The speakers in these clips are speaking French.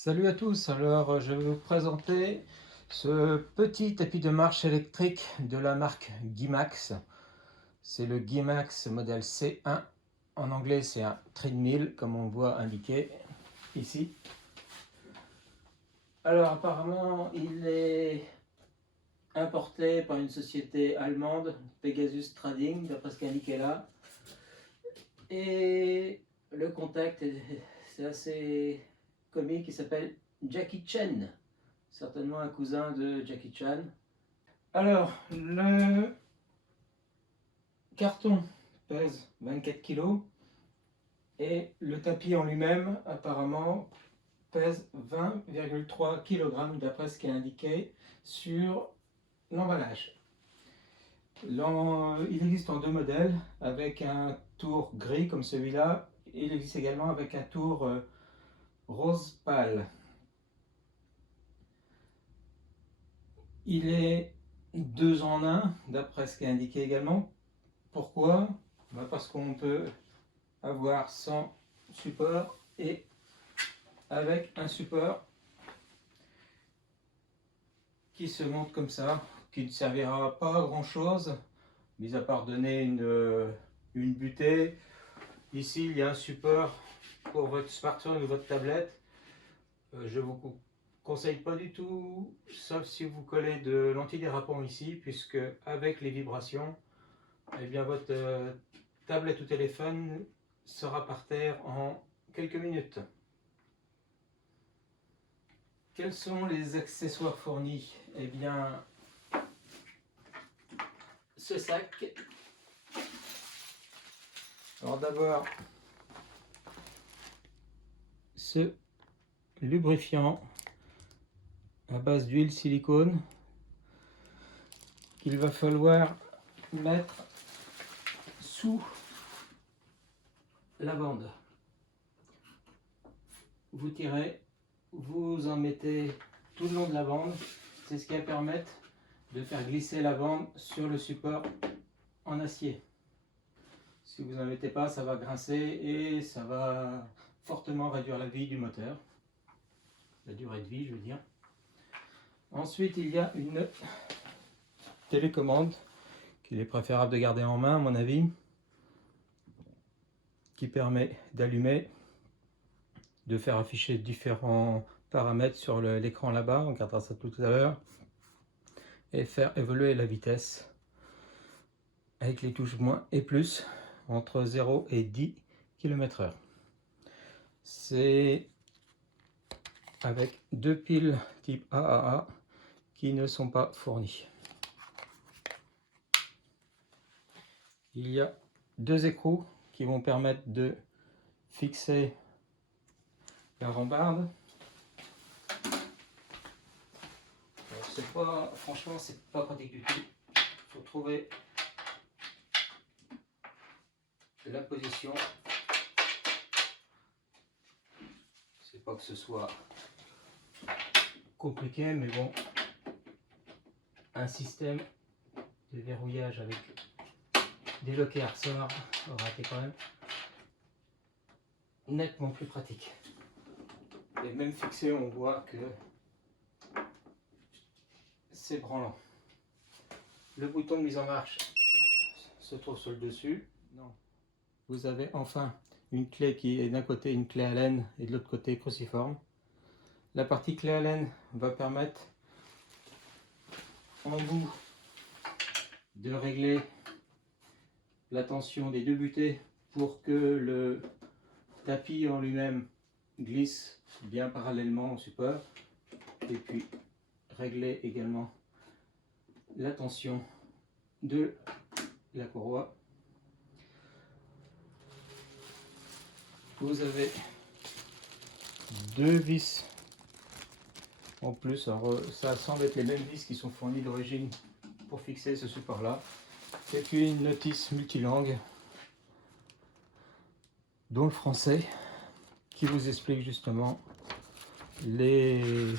Salut à tous, alors je vais vous présenter ce petit tapis de marche électrique de la marque Gimax. C'est le Gimax modèle C1. En anglais c'est un treadmill comme on voit indiqué ici. Alors apparemment il est importé par une société allemande, Pegasus Trading, d'après ce qui est indiqué là. Et le contact c'est assez comique, il s'appelle Jackie Chan. Certainement un cousin de Jackie Chan. Alors, le carton pèse 24 kg et le tapis en lui-même, apparemment, pèse 20,3 kg d'après ce qui est indiqué sur l'emballage. Il existe en deux modèles, avec un tour gris comme celui-là. Il existe également avec un tour rose pâle. Il est 2 en 1, d'après ce qui est indiqué également. Pourquoi? Parce qu'on peut avoir sans support et avec un support qui se monte comme ça, qui ne servira pas à grand chose, mis à part donner une butée. Ici, il y a un support pour votre smartphone ou votre tablette. Je vous conseille pas du tout, sauf si vous collez de l'antidérapant ici, puisque avec les vibrations, eh bien votre tablette ou téléphone sera par terre en quelques minutes. Quels sont les accessoires fournis? Eh bien, ce sac. Alors d'abord, ce lubrifiant à base d'huile silicone qu'il va falloir mettre sous la bande. Vous tirez, vous en mettez tout le long de la bande. C'est ce qui va permettre de faire glisser la bande sur le support en acier. Si vous n'en mettez pas, ça va grincer et ça va fortement réduire la vie du moteur. La durée de vie, je veux dire. Ensuite, il y a une télécommande qu'il est préférable de garder en main, à mon avis, qui permet d'allumer, de faire afficher différents paramètres sur l'écran là-bas, on regardera ça tout à l'heure, et faire évoluer la vitesse avec les touches moins et plus entre 0 et 10 km/h. C'est avec deux piles type AAA qui ne sont pas fournies. Il y a deux écrous qui vont permettre de fixer la rambarde. Franchement, c'est pas pratique du tout. Il faut trouver la position. C'est pas que ce soit compliqué, mais bon, un système de verrouillage avec des loquets à ressort aurait été quand même nettement plus pratique. Et même fixé, on voit que c'est branlant. Le bouton de mise en marche se trouve sur le dessus. Non. Vous avez enfin une clé qui est d'un côté une clé Allen et de l'autre côté cruciforme. La partie clé Allen va permettre en bout de régler la tension des deux butées pour que le tapis en lui-même glisse bien parallèlement au support, et puis régler également la tension de la courroie. Vous avez deux vis en plus. Alors, ça semble être les mêmes vis qui sont fournies d'origine pour fixer ce support là, et puis une notice multilangue dont le français qui vous explique justement les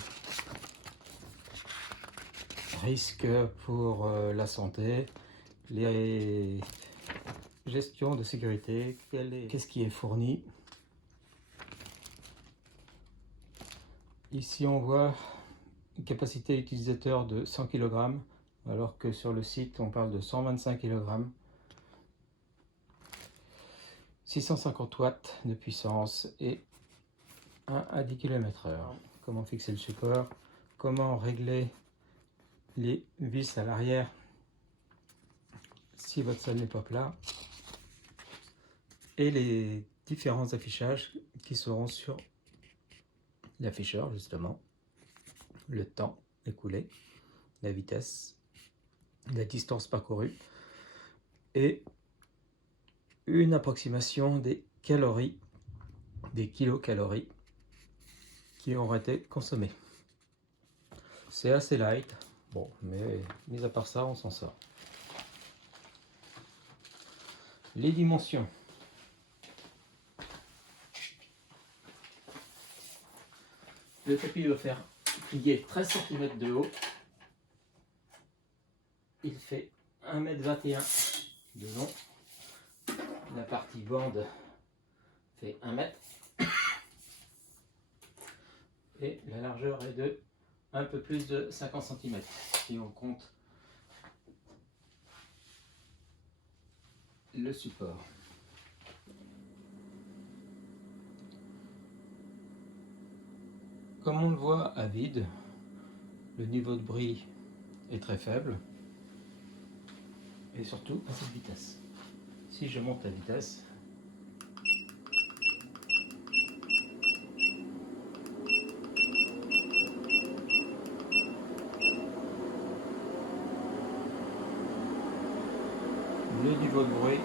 risques pour la santé, les gestions de sécurité, qu'est-ce qui est fourni. Ici on voit une capacité utilisateur de 100 kg, alors que sur le site on parle de 125 kg. 650 watts de puissance et 1 à 10 km/h. Comment fixer le support, comment régler les vis à l'arrière si votre salle n'est pas plat, et les différents affichages qui seront sur l'afficheur, justement: le temps écoulé, la vitesse, la distance parcourue et une approximation des calories, des kilocalories qui auront été consommées. C'est assez light, bon, mais mis à part ça, on s'en sort. Les dimensions. Le tapis doit faire plier 13 cm de haut. Il fait 1,21 m de long. La partie bande fait 1 m. Et la largeur est de un peu plus de 50 cm, si on compte le support. Comme on le voit à vide, le niveau de bruit est très faible, et surtout à cette vitesse. Si je monte la vitesse, le niveau de bruit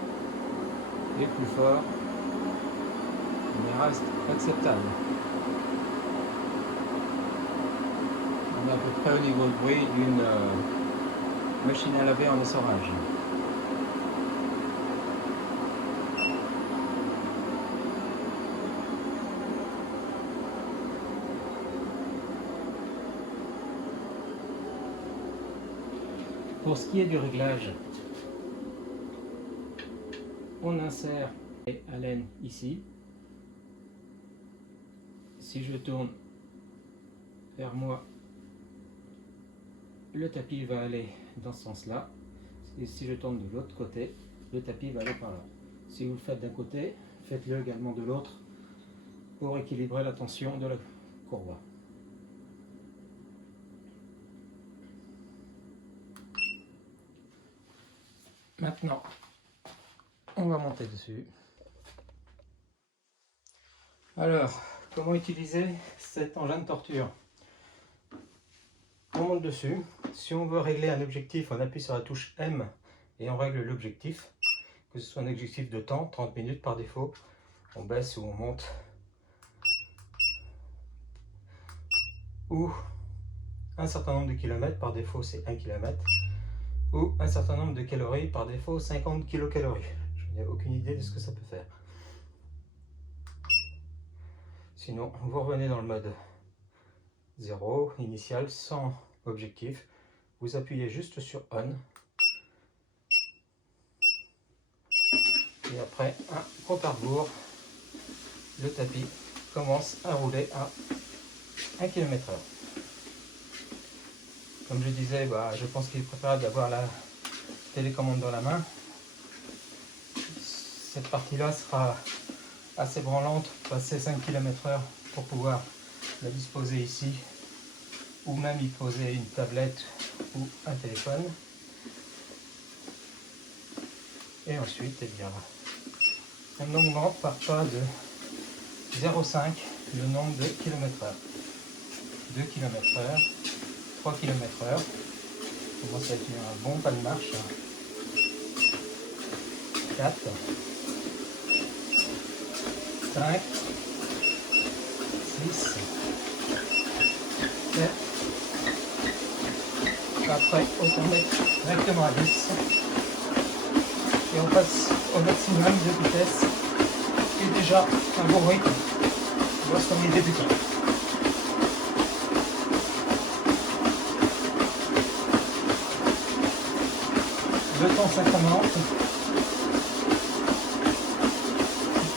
est plus fort, mais reste acceptable. On est à peu près au niveau de bruit d'une machine à laver en essorage. Pour ce qui est du réglage, on insère la laine ici. Si je tourne vers moi, le tapis va aller dans ce sens-là. Et si je tourne de l'autre côté, le tapis va aller par là. Si vous le faites d'un côté, faites-le également de l'autre pour équilibrer la tension de la courroie. Maintenant, on va monter dessus. Alors, comment utiliser cet engin de torture? On monte dessus. Si on veut régler un objectif, on appuie sur la touche M et on règle l'objectif. Que ce soit un objectif de temps, 30 minutes par défaut, on baisse ou on monte. Ou un certain nombre de kilomètres, par défaut c'est 1 km. Ou un certain nombre de calories, par défaut 50 kilocalories. Je n'ai aucune idée de ce que ça peut faire. Sinon, vous revenez dans le mode 0, initial, sans objectif. Vous appuyez juste sur On. Et après un compte à rebours, le tapis commence à rouler à 1 km/h. Comme je disais, je pense qu'il est préférable d'avoir la télécommande dans la main. Cette partie-là sera assez branlante, passer 5 km/h pour pouvoir la disposer ici, ou même y poser une tablette ou un téléphone. Et ensuite, on augmente par pas de 0,5 le nombre de km/h. 2 km/h, 3 km/h. Ça commence à être un bon pas de marche. 4, 5, 6, 7. Après, on met directement à 10. Et on passe au maximum de vitesse. Et déjà un bon rythme lorsqu'on est débutant. Le temps s'incrémente.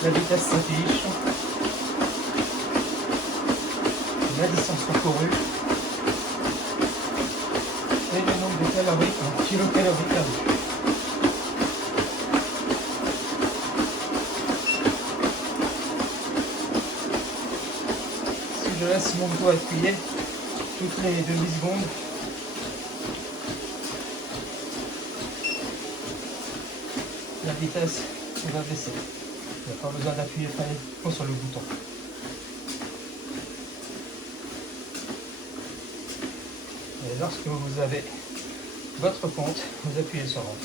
La vitesse s'affiche. la distance parcourue et le nombre de calories en kilocalories perdues. Si je laisse mon doigt appuyé toutes les demi-secondes, la vitesse va baisser. Il n'y a pas besoin d'appuyer très fort sur le bouton. Et lorsque vous avez votre compte, vous appuyez sur Rendre.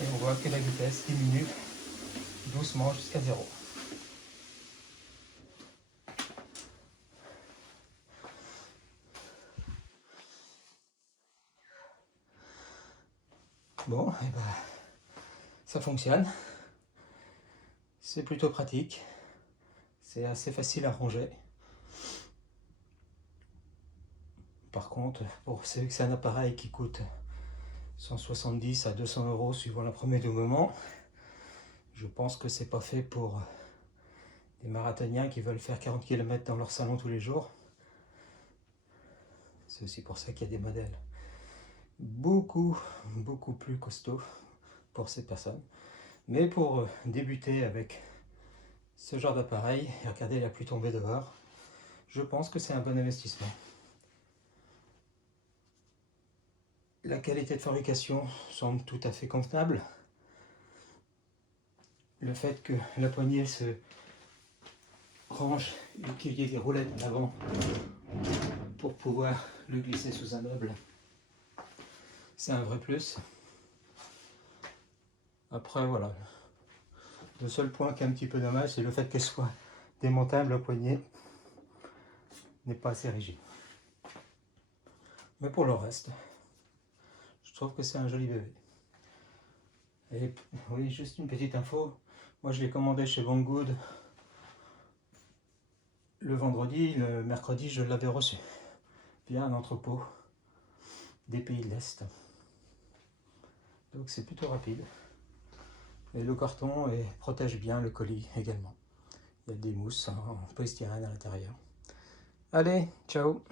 Et on voit que la vitesse diminue doucement jusqu'à 0. Bon, et ben, ça fonctionne. C'est plutôt pratique. C'est assez facile à ranger. Par contre, pour ceux que c'est un appareil qui coûte 170 à 200 € suivant la promesse du moment, je pense que c'est pas fait pour des marathoniens qui veulent faire 40 km dans leur salon tous les jours. C'est aussi pour ça qu'il y a des modèles beaucoup plus costauds pour ces personnes. Mais pour débuter avec ce genre d'appareil et regarder la pluie tomber dehors, je pense que c'est un bon investissement. La qualité de fabrication semble tout à fait convenable. Le fait que la poignée se range et qu'il y ait des roulettes en avant pour pouvoir le glisser sous un meuble, c'est un vrai plus. Après voilà, le seul point qui est un petit peu dommage, c'est le fait qu'elle soit démontable, la poignée n'est pas assez rigide. Mais pour le reste, je trouve que c'est un joli bébé. Et oui, juste une petite info, moi je l'ai commandé chez Banggood le vendredi, le mercredi je l'avais reçu via un entrepôt des pays de l'Est. Donc c'est plutôt rapide. Et le carton protège bien le colis également. Il y a des mousses en polystyrène à l'intérieur. Allez, ciao!